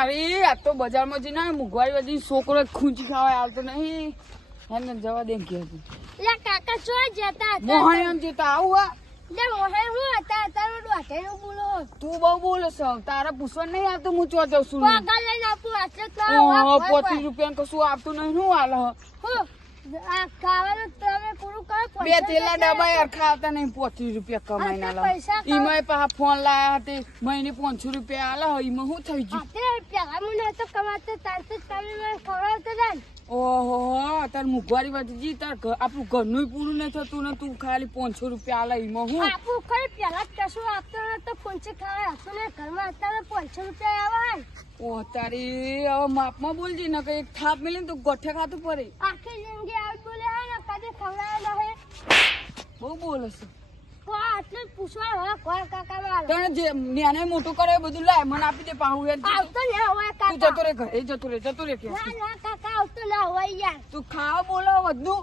તારી આ તો બજારમાં જઈને મોંઘવારી બધી છોકરો ખૂંચી ખાવા આવતો નહીં. એને જવા દે કે લે કાકા છો જતા મોહન એમ જતા આવું લે મોહે હું હતા તારો વાટે નું બોલો. તું બહુ બોલે છો તારા પૂછવા નહીં આવતું હું ચો જાઉં છું. પગાર લઈને આપું આટલે તો ઓહો, પચીસ રૂપિયા કશું આપતું નહીં હું આલ હ? બે તેલા ડબ્બા યાર ખાવતા નહીં પચીસ રૂપિયા કમાઈ ના લાવ ઈમાં પાછા ફોન લાયા હતી મહિને પાંચસો રૂપિયા આલા હોય ઈમાં શું થઈ ગયું? પેલા મને તો કમાતો તારથી જ તમે મને ખવડાવતો ને ઓહો તાર મોંઘવારી વધી ગઈ તાર આપણું ઘરનું પૂરું નહીં થતું ને તું ખાલી પાંચસો રૂપિયા આલા હું? આપું ખરી પેલા જ કશું આપતો પંચે ખાવા હતું ને ઘરમાં અત્યારે પાંચસો રૂપિયા આવે ઓહ તારી હવે માપમાં બોલજી ને કે એક થાપ મેલી તો ગોઠે ખાતું પડે. આખી જિંદગી આવી બોલે હે ને કદી ખવડાવ્યા નહીં બહુ બોલે છે. આટલું પૂછવા હવે કોણ કાકા મારો તને જે ન્યાને મોટું કરે બધું લાય મને આપી દે પાહુ યાર આવતો ને હવે તું જતો રે ઘરે જતો રે જતો રે કે ના આવતો ના હોય યાર. તું ખાવા બોલો બધું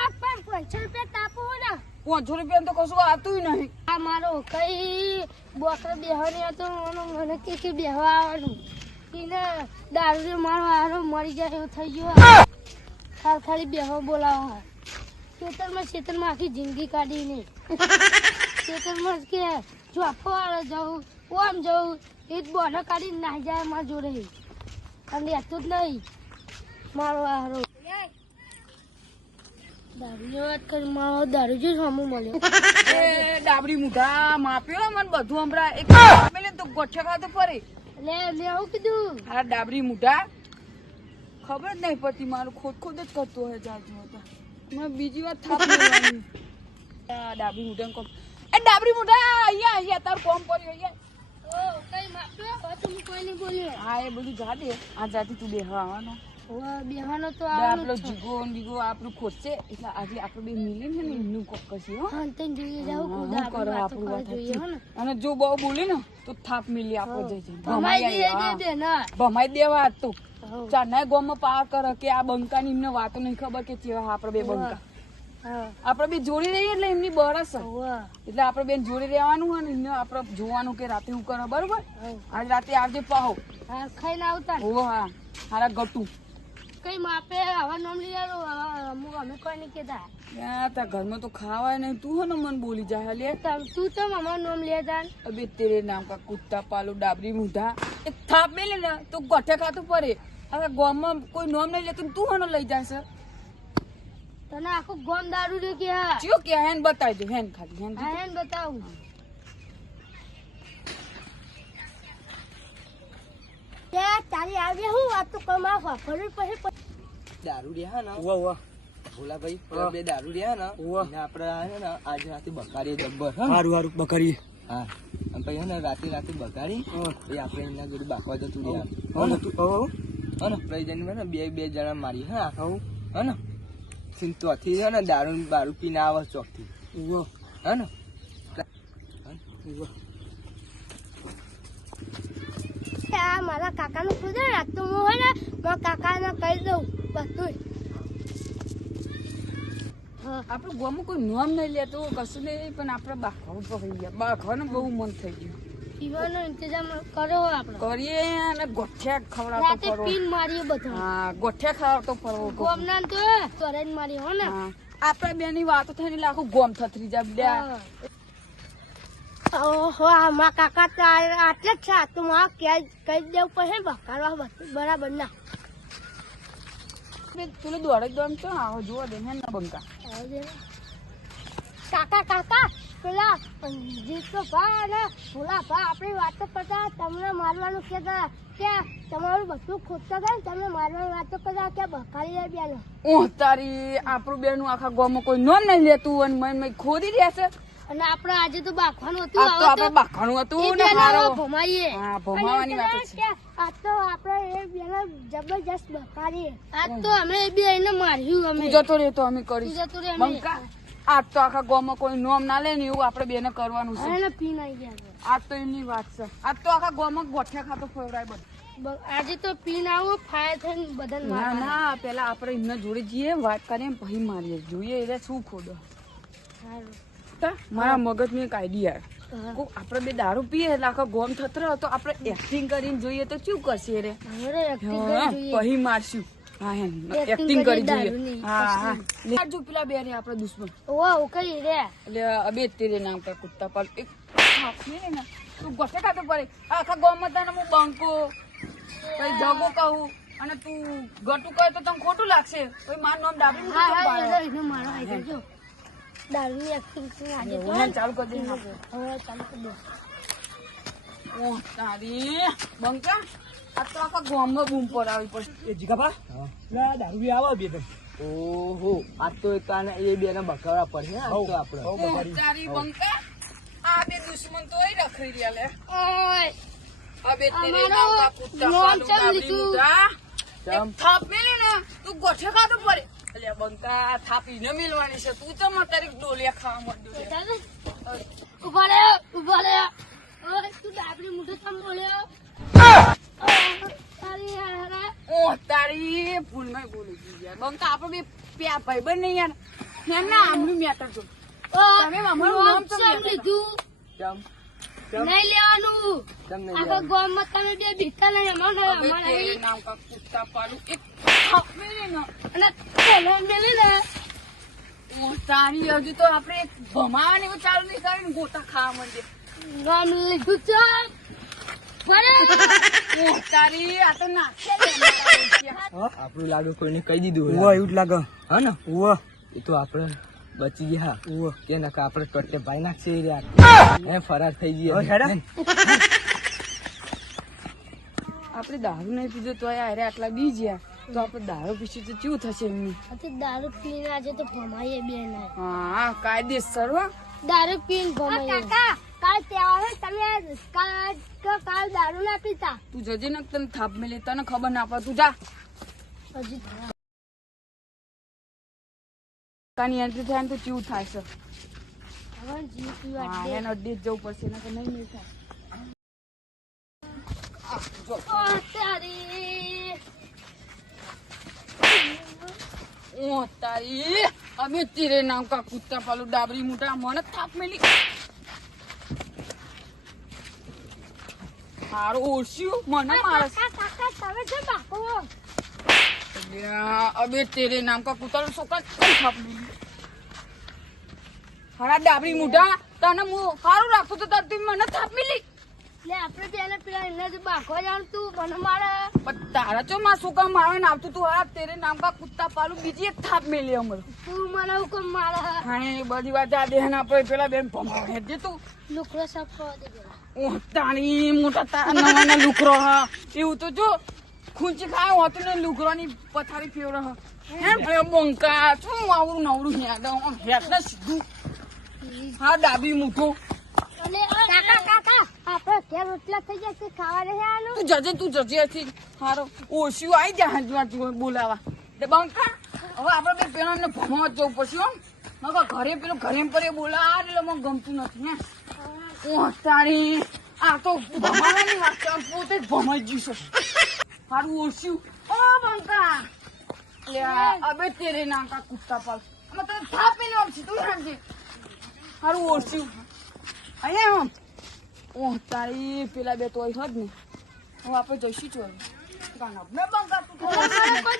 આ પણ પાંચસો રૂપિયા તાપો ને. પાંચસો રૂપિયા તો કશું આવતું નહીં. આ મારો કઈ બોકરો બેહવાની હતો મને કે કે બેહવા આવવાનું એને દારૂ મારો હારો મરી જાય એવું થઈ ગયું ખાલી ખાલી બેહવા બોલાવો ખેતરમાં ખેતરમાં આખી જિંદગી કાઢી નહીં ખેતરમાં કે જો આપવા જવું ઓમ જવું એ જ બોને કાઢીને નાહી જાય મારા જોડે. અને રહેતું જ નહીં. મારો હારો. દારૂની વાત કરી મારો દારૂ જો સામું મળ્યો. ડાબડી મુઢા માપ્યો મને બધું હમણાં. એક મેલે તો ગોઠે ખાતું પડે લે લે હું કીધું. આ ડાબડી ખબર જ નહીં પડતી મારું ખોદ ખોદ જ કરતો હોય જાજુ હતા મને બીજી વાત થાપ ડાબડી મુઢા કોમ એ ડાબડી મુઢા અહીંયા અહીંયા તારું કોમ પડ્યો અહીંયા. ઓ કઈ માપ્યો? તો કોઈ નહીં બોલ્યો? હા એ બધું જા દે. આ જાતી તું બેહવા આવવાનો હવે તો આપણો આવવાનું જીગો આપણું ખોટશે. એટલે આજે આપણે બે મિલી ને એમનું કોક કરશે હો. હા જોઈએ જાવ ખુદા કરો વાતો આપણું વાત કરવા જોઈએ હો અને જો બહુ બોલી ને તો થાપ મિલી આપો જઈ જઈ ભમાઈ દે દે ના. ભમાઈ દેવા તો. હઉ. ચારના પાર કરે કે આ બંકાની એમને વાતો નહીં ખબર કે કેવા આપણે બે બંકા. આપડે આપણે બે જોડી રહીએ એટલે એમની બરસ એટલે આપણે બેન જોડી રહેવાનું હોય ને એમને આપણે જોવાનું કે રાતે હું કરે બરોબર. આજ રાતે આવજે પાહો. ખાઈ લાવતા ઓ હા. હારા ગટુ. કઈ માપે આવા નામ લઈ અમુક અમે કોઈ નહીં કહેતા. ત્યાં ઘરમાં તો ખાવાય નહીં. તું હે મન બોલી જાય લે તું તો અમારું નામ લે તા ને. અબે તેરે નામ કા કુત્તા પાલો ડાબરી મુઢા. એક થાપ મેલે ને તો ગોઠે ખાતું પડે. હવે ગામમાં કોઈ નોમ નહીં લેતું તું હનો લઈ જશે. તને આખું ગોમ દારૂ દે કે હા? ચિયો કે હેન બતાવી દે હેન ખાલી હેન હેન બતાવું. તારી આવી હું વાત તો કમા ફરી પછી દારૂ રહ્યા ને? વાહ વાહ ભોલાભાઈ ભાઈ પેલા બે દારૂ રહ્યા ને? ઉવ્વ. આપણે આ ને આજે રાતે બકાડી જબ્બર સારું હારું હારું હા. અને પછી હે ને રાતે રાતે હા. પછી આપણે એમના જોડે બાકવા જતું રહ્યા. હા તું કહો હા ને પછી જઈને બે બે જણા મારી હા હા ને? થી ને દારૂ બારૂ પીને આવે ચોકથી. વાહ હા ને વાહ આ મારા કાકાનું ખુદે ને તો હું હે ને મારા કાકાને કહી દઉં બધું હા. ગોમાં કોઈ નોમ નહીં લેતું કશું નહીં પણ આપણે બાખવા પડી ગયા. બાખવાનું બહુ મન થઈ ગયું. પીવાનો ઇંતજામ કરો આપણે. કરીએ અને ગોઠિયા ખવડાવતો ફરવો પીન મારીએ બધા હા ગોઠિયા ખવડાવતો ફરવો ગોમના તો મારી હો ને. આપણે બેની વાતો થઈને આખું ગોમ થથરી જાય લ્યા. ઓહો આ મારા કાકા તો આટલે જ છે. આ તો ક્યાં કહી દેવું પડે બકારવા બરાબર ના. તું દોડે દોડ તો આવો જોવા દે ના બંકા. કાકા કાકા પેલા જીતો ભા અને ભોલા ભા આપણી વાતો કરતા તમને મારવાનું કહેતા કે તમારું બધું ખોટતા થાય ને તમે મારવાની વાતો કરતા કે બકારી જાય બેનો. ઓહ તારી આપણું બેનું આખા ગામમાં કોઈ નોમ નહીં લેતું અને મન મન ખોદી રહેશે અને આપણે આજે તો બાખવાનું હતું આ તો આપણે બાખવાનું હતું ને મારો ભમાઈએ. હા, ભમાવાની વાત છે. આ તો આપણે એ બેને જબરજસ્ત બકારી આજ તો અમે એ બે એને માર્યું અમે. જતો રહે તો અમે તું જતો રે અમે. આજ તો આખા ગામમાં કોઈ નોમ ના લે ને એવું આપણે બેને કરવાનું છે. એને પી નઈ ગયા આ આજ તો એમની વાત છે. આજ તો આખા ગામમાં ગોઠિયા ખાતો ફેવરાય બધું. આજે તો પીન આવો ફાયર થઈને બધાને ના ના પેલા આપણે એમના જોડે જઈએ વાત કરીએ પછી મારીએ. જોઈએ એટલે શું ખોડો. સારું. તા, મારા મગજમાં એક આઈડિયા આપડે આપણે બે દારૂ પીએ એટલે આખો ગોમ થતર તો આપણે એક્ટિંગ કરીને જોઈએ તો શું કરશે રે. પછી મારશું. હા હે એક્ટિંગ કરી જોઈએ. હા હા. જો પેલા બે ને આપણે દુશ્મન. ઓવા ઉકળી રે? એટલે અબે તેરે નામ પર કુત્તા પર એક હાથ ને તું ગોઠે ખાતો પડે. આખા ગામમાં તને હું બંકો પછી જગો કહું અને તું ગટુ કહે તો તને ખોટું લાગશે. પછી મારું નામ ડાબી મૂકી મારો દારૂની એક્ટિંગ આજે તો. ચાલુ કરી દે હવે ચાલુ કરી દો તારી. બંકા આ તો આખા ગામમાં બૂમ પડાવી પડશે. એ જીગાભા લા દારૂ બી આવો બે ઓહો આ તો એક એ બે ને બકરા પડશે આ તો આપણે. તારી બંકા આ બે દુશ્મન તો એ રખડી રહ્યા લે. ઓય. આ તેરે અમારો નામ કા કુત્તા ચમ લીધું? ચમ. થાપ મેલી ને તું ગોઠે ખાતો પડે. બંકા છે. તું તો તારી ડોલિયા ખાવા માંડ્યો લે. ઊભા રે ઊભા રે. ઓય તું ડાબડી મુઠો સમ બોલ્યો? તારી હારા. ઓહ તારી ભૂલમાં બોલી ગઈ યાર. બંકા આપણે બે પ્યા ભાઈબંધ નહીં યાર. એમના આમનું મેટર જો તમે અમારું નામ તો લીધું? ચમ? નહીં લેવાનું. આખા ગામમાં તમે બે બીતા નહીં અમારો હવે અમારા તેરે નહીં. નામ કા કુત્તા પાલું તારી હજુ તો આપણે ભમાવાની એવું ચાલુ નહીં કરીને ગોતા ખાવા માંડે નામ લીધું છે પડે ઓહ તારી આ તો નાખે લે અમારા ઓળખ્યા. આપણું લાડુ કોઈને કહી દીધું હોય. એવું જ લાગે. હા ને? ઉવ. એ તો આપણે બચી ગયા. ઉવા. કે નકા આપણે ટોટે ભાઈ નાખશે એ રહ્યા એ ફરાર થઈ ગયા? આપણે દારૂ નહીં પીધો તો આરે આટલા બી ગયા તો આપણે દારૂ પીશું તો કેવું થશે એમનું? દારૂ પીને આજે તો ભમાઈએ બે હા કાયદેસર હો. દારૂ પીને ભમાઈએ. કાકા કાલ તહેવાર તમે કાલ કાલ દારૂ ના પીતા. તું જજે ને તને થાપ મેલે તને ખબર ના પડે. તું જા. હજી કાની એન્ટ્રી થાય તો કેવું થાય છે? એને અડ્ડે જવું પડશે નહીં નહીં થાય આ, જો ઓ તારી ઓ તારી. અમે તેરે નામ કા કુત્તા પાલું ડાબરી મોટા મને થાપ મેલી. હારું ઓછ્યું મને મારે કાકા કાકા તમે કેમ બાકો અબે તેરે નામ કા કુતર છોકરા થાપ મેલી? હારા ડાબરી મોટા તને હું સારું રાખું તો તાર તું મને થાપ મેલી. લે આપણે પેલા પેલા એને જ બાકો જાણતું મને મારે. પણ તારા ચો માં શું કામ મારવા આવતું તું? આ તેરે નામ કા કુત્તા પાલું? બીજી એક થાપ મેલી અમારું. તું મને હુકમ મારે? હા એ બધી વાત આ દેહ ના પડે પેલા બેન ભમાવે દે તું. લુકડો સાફ કરવા દે પેલા. મોટા તારા નવાના લુકરો હા. એવું તો જો ખૂંચી ખાય હોતું ને લુકરોની પથારી ફેવરો હે. બે બંકા શું આવડું નવરું યાદ આમ હેત ને સીધું હા ડાબી મૂઠો અને કાકા આપણે ઘેર રોટલા થઈ જશે ખાવા નહીં આનું તું જજે તું જજે હતી હારો. ઓછું આવી જા હાજવા તું બોલાવા? તે બંકા. હવે આપણે બે પેલો ભણવા જવું પડશે, હો. મગર ઘરે પેલો ઘરે પરે બોલા આ એટલે મને ગમતું નથી ને હું તારી, આ તો ભમાવાની વાત છે પોતે જ ભમાઈ ગયું છે. હારું ઓછું ઓ, બંકા. અબે તેરે નામ કા કુત્તા પાલ અમે તો થાપ મેલે તું રાખજે હારું ઓછું અહીંયા ઓહ તારી પેલા બે તોય હોત ને હવે આપણે જઈશું ચોરી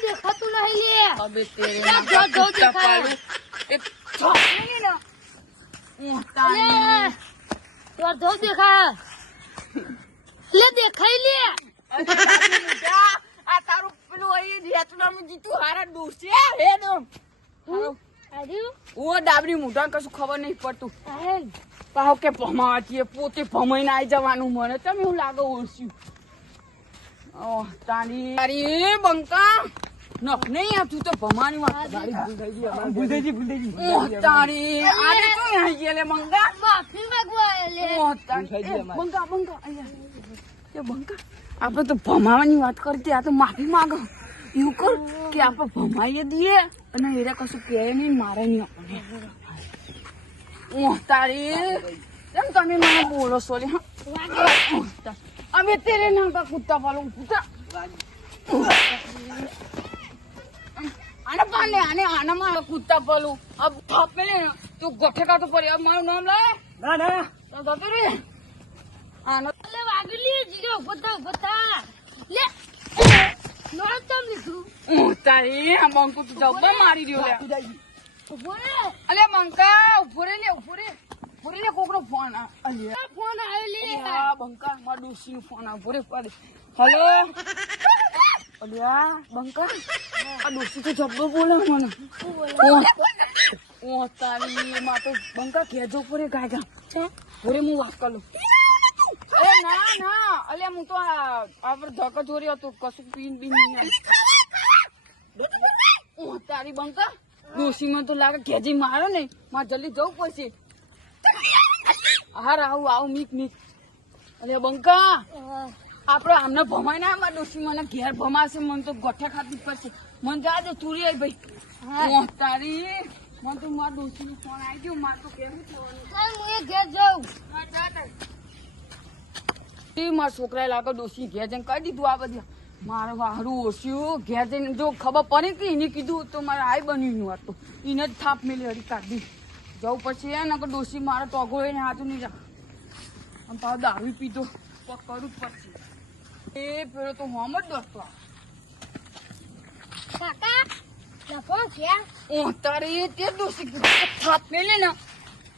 દેખાતું નહીં દેખા લે દેખાઈ લે આ તારું પેલું અહીં રેતું અમે જીતું હારા દૂર છે હે? દો ઓ ડાબરી મૂઢાને કશું ખબર નહીં પડતું. પાહો કે ભમાવાથી પોતે ભમાઈને આવી જવાનું મને. તમે એવું લાગે ઓળખ્યું ઓહ તારી તારી બંકા. નખ નહીં આવતું તો ભમાની વાત તારી ભૂલ થઈ ગઈ ભૂલ થઈ ગઈ ઓહ તારી આજે શું આવી ગયા લે મંગા માફી માંગવા લે ઓહ તારી બંકા બંકા અહીંયા. એ બંકા આપણે તો ભમાવાની વાત કરતી આ તો માફી માંગો. એવું કર કે આપણે ભમાઈએ દઈએ અને એરે કશું કહે નહીં મારે નહીં આપણને તારી કેમ તમે મને બોલો છો લે અમે તેરે નામ કા કુત્તા પાલો કુત્તા આને પાને આને આનામાં કુત્તા પાલું થાપે ને તું ગોઠે કા તો પડી. अब મારું નામ લાય ના ના. તો રે. આનો એટલે વાગલી થા ઊભો થા. લે. નોળ તમ લીધું. તારી આ બંકુ તું જબ્બર મારી રહ્યો લે. ઊભો રે. અલે મંકા ઊભો રે લે ઊભો રે. ઊભો રે કોકનો ફોન આ. અલે. ફોન આવ્યો લે. આ બંકા મારા ડોશીનો ફોન આ. ઊભો રે પડે હલો. અલે આ બંકા આ તો જબ્બર બોલે મને. ઓ તારી માં તો બંકા કેજો પડે ગાય ભોરે હું વાત કરું. અરે ના ના. અલે હું તો આ આપણે ધક જોરી હતું કશું પીન બીન નહીં. તારી બંકા. ડોશીમાં તો લાગે ઘેજી મારો ને મારે જલ્દી જવું પડશે. હા આવું આવું મીક મીક. અરે બંકા આપડે આમને ભમાય ના મારા ડોશી મને ઘેર ભમાશે મને તો ગોઠા ખાતી પડશે. મને જા દે તુરી આઈ ભાઈ. તારી મને તો મારા ડોશીનો ફોન આવી ગયો મારે તો કેવું થવાનું? હું એ ઘેર જાઉં. મારા છોકરાએ લાગે ડોશી ઘેર જઈને કહી દીધું આ બધું. મારે વાહરું ઓછ્યું ઘેર જઈને જો ખબર પડે કે એને કીધું તો મારે આઈ બન્યું હતું. એને જ થાપ મેલી હરી કાઢી. જવું પછી એ નકર ડોસી મારો ટોગો એને હાથું નહીં જા. અને પાછો દારૂ પીધો. કરું પછી એ પેલો તો હોમ જ દોસ્તો કાકા તારે તે ડોસી થાપ મેલે ને.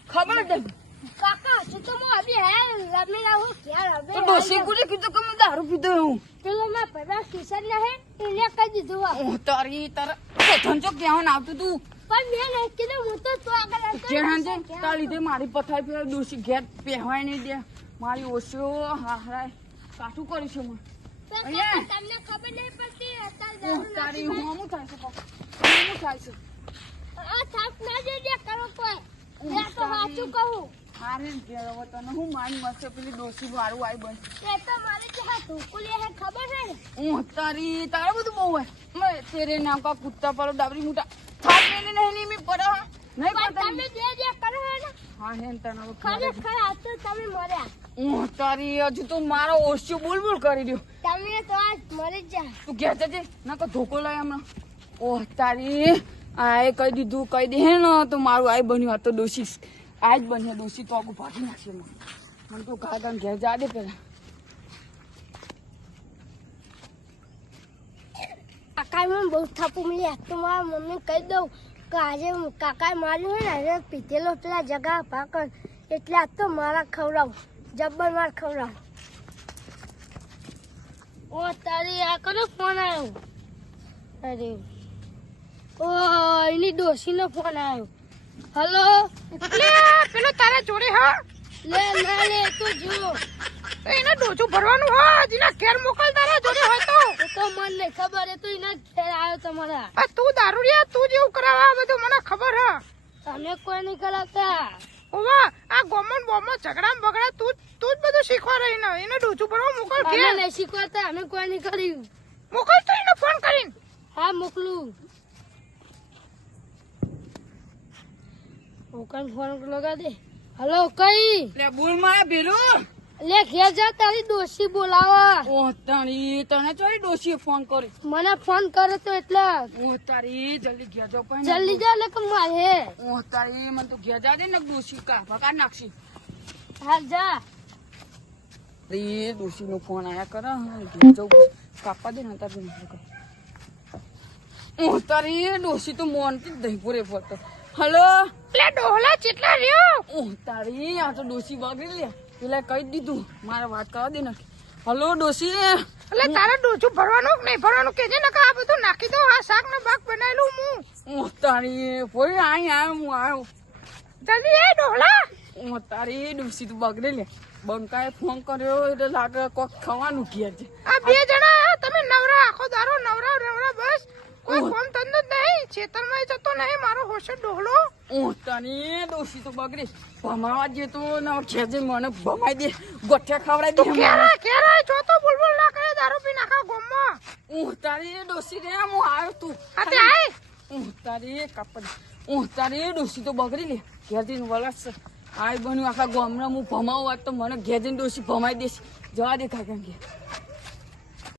ખબર જ નહીં. કાકા હજુ તો હું અભી હે? રમી રહું ક્યાં રમે તો ડોશી કુલે કીધું કે મેં દારૂ પીધો એવું પેલો મેં પેલા કિશન ને હે એને કહી દીધું હોય ઓ તારી તારા ધંધો ક્યાં આવતું તું? પણ મેં નહીં કીધું હું તો તો આગળ હતો. જે તાર લીધે મારી પથારી પર ડોશી ઘેર પહેવાય નહીં દે. મારી ઓછો હાહરાય કાઠું. કાકા, તમને ખબર નહીં પડતી તારી થાય છે પપ્પા થાય છે? આ થાક ના જઈ કરો કોઈ. તો. સાચું કહું. હારે ને ઘેર તને હું મારી મસ્ત પેલી ડોશી વાળું આવી બન એ તો મારે જે હા ધોકુલી હે ખબર છે ને? હું તારી તારે બધું બહુ હોય મેં તેરે નામ કા કુત્તા પર ડાબરી મોટા. થાપ મેલે નહીં નહીં મેં પડો નહીં પણ તમે જે જે કરો હે ને હા હે તને ખરેખર આ તો તમે મર્યા હું તારી હજુ તો મારો ઓછું બુલબુલ બોલ કરી દો તમે તો આજ મરી જ તું ઘેર જજે નકર ધોકો લાય હમણાં ઓહ તારી આ એ કહી દીધું કહી દે હે ને તો મારું આઈ બન્યું આ તો દોષી આ જ દોશી તો આગું ભાગી નાખશે મને તો ઘા ઘેર જા દે પેલા. કાકા મને બહુ થાપુ મળી તો મારા મમ્મી કહી દઉં કે આજે કાકાએ માર્યું હોય ને એને પીધેલો પેલા જગા પાકર એટલે આજ તો મારા ખવડાવું. જબ્બર માર ખવડાવું. ઓ, તારી આ કરો ફોન આવ્યો અરે. ઓ, એની ડોશીનો ફોન આવ્યો હલો? લે પેલો તારા જોડે હા. લે ના લે તું જો. એને ડોચું ભરવાનું હા. જીના ઘેર મોકલ તારા જોડે હોય તો. એ તો મને ખબર એ તો એના ઘેર આવ્યો તમારા. આ તું દારૂડિયા તું જેવું કરાવે આ બધું મને ખબર હા. તમે કોઈ નહીં કરાવતા. ઓવા આ ગોમન બોમો ઝઘડા બગડા તું તું જ બધું શીખવા રહી ને. એને ડોચું ભરવા મોકલ અમે ઘેર. નહીં શીખવાતા અમે કોઈ નહીં કર્યું. મોકલ તો એને ફોન કરીને. હા મોકલું. ઓકાન ફોન લગા દે. હલો કઈ? લે બોલ મારા ભેલું લે ઘેર જા તારી દોશી બોલાવા. ઓહ તારી તને ચોરી ડોશીએ ફોન કરી મને ફોન કરે તો એટલે. ઓહ તારી જલ્દી ઘેર જાવ પણ જલ્દી જા લે મારે ઓહ તારી મને તો ઘેર જા દે ને ડોશી કા ભગા નાખશી. હાલ જા. ડોશી નો ફોન આયા કરે કાપા ઘેર જવું કાપવા દે ને તારી ઓહ તારી ડોશી તો મોનથી દહીં પૂરે ફરતો. હલો? પેલા ડોહલા ચેટલા રહ્યો? ઓહ તારી આ તો ડોસી બગડી લે. પેલા કહી દીધું મારે વાત કરવા દે નથી હલો ડોસી એટલે તારે ડોચું ભરવાનું કે નહીં ભરવાનું? કે છે ને આ બધું નાખી દો આ શાક નો ભાગ બનાવેલું હું. ઓહ તારી ફોઈ આઈ આવ્યો હું આવ્યો જલ્દી એ ડોહલા. ઓહ તારી ડોસી તો બગડી લે. બંકાએ ફોન કર્યો એટલે લાગે કોક ખાવાનું ઘેર છે. આ બે જણા તમે નવરા આખો દારો નવરા નવરા બસ. કોઈ ફોન ખેતરમાં જતો નહીં મારો હોશો ડોહલો. તારી ડોશી તો બગડી. ભમાવા જે તો ના ખેજે મને ભમાઈ દે ગોઠિયા ખવડાઈ દે કેરા કેરા જો તો બુલબુલ ના કરે દારૂ પી નાખા ગોમમાં. તારી ડોશી રે હું આવ્યો તું. આ તે આય. તારી કાપડ. તારી ડોશી તો બગડી લે. ઘેર જઈને વળાશ આય બન્યું આખા ગામના હું ભમાવું આજ તો મને ઘેર જઈને ડોશી ભમાઈ દેશ. જવા દે કાકા ઘેર.